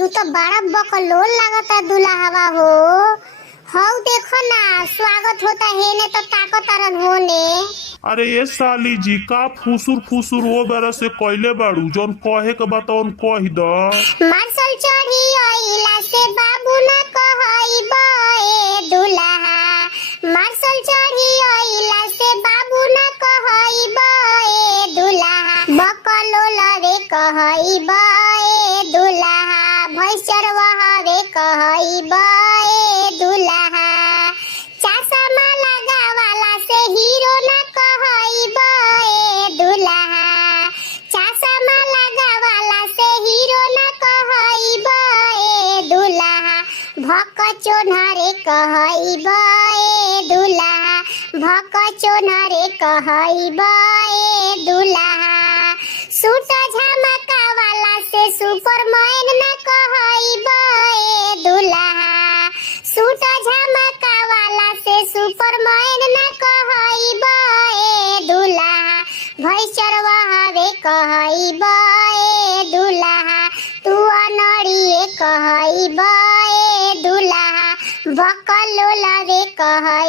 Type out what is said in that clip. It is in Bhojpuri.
उ तो बड़ा बकलोल लागता दुल्हवा हो। हऊ देखो ना स्वागत होता है ने तो ताकतारन होने। अरे ये साली जी का फुसुर फुसुर वो बेरा से कइले बाड़ू जौन कहे के बा तौन कह द। मार्शल चढ़ी आइला से बाबू ना कहई बे दुल्हा। मार्शल चढ़ी आइला से बाबू ना कहई बे दुल्हा। बकलोल रे कहई बे दुल्हा। भैंसरवा रे कहई बे दुल्हा। चश्मा लगावाला से हीरो ना कहई बे दुल्हा। चश्मा लगावाला से हीरो ना कहई बे दुल्हा। भक चोनहरे कहई बे दुल्हा। भक चोनहरे कहई बे दुल्हा। सूट झमकावाला से सुपरमैन ना कहई बे दुल्हा। सूट झमकावाला से सुपरमैन ना कहई बे दुल्हा। भैंसरवा रे कहई बे दुल्हा। तू अनड़िए कहई बे दुल्हा। बकलोल रे कहई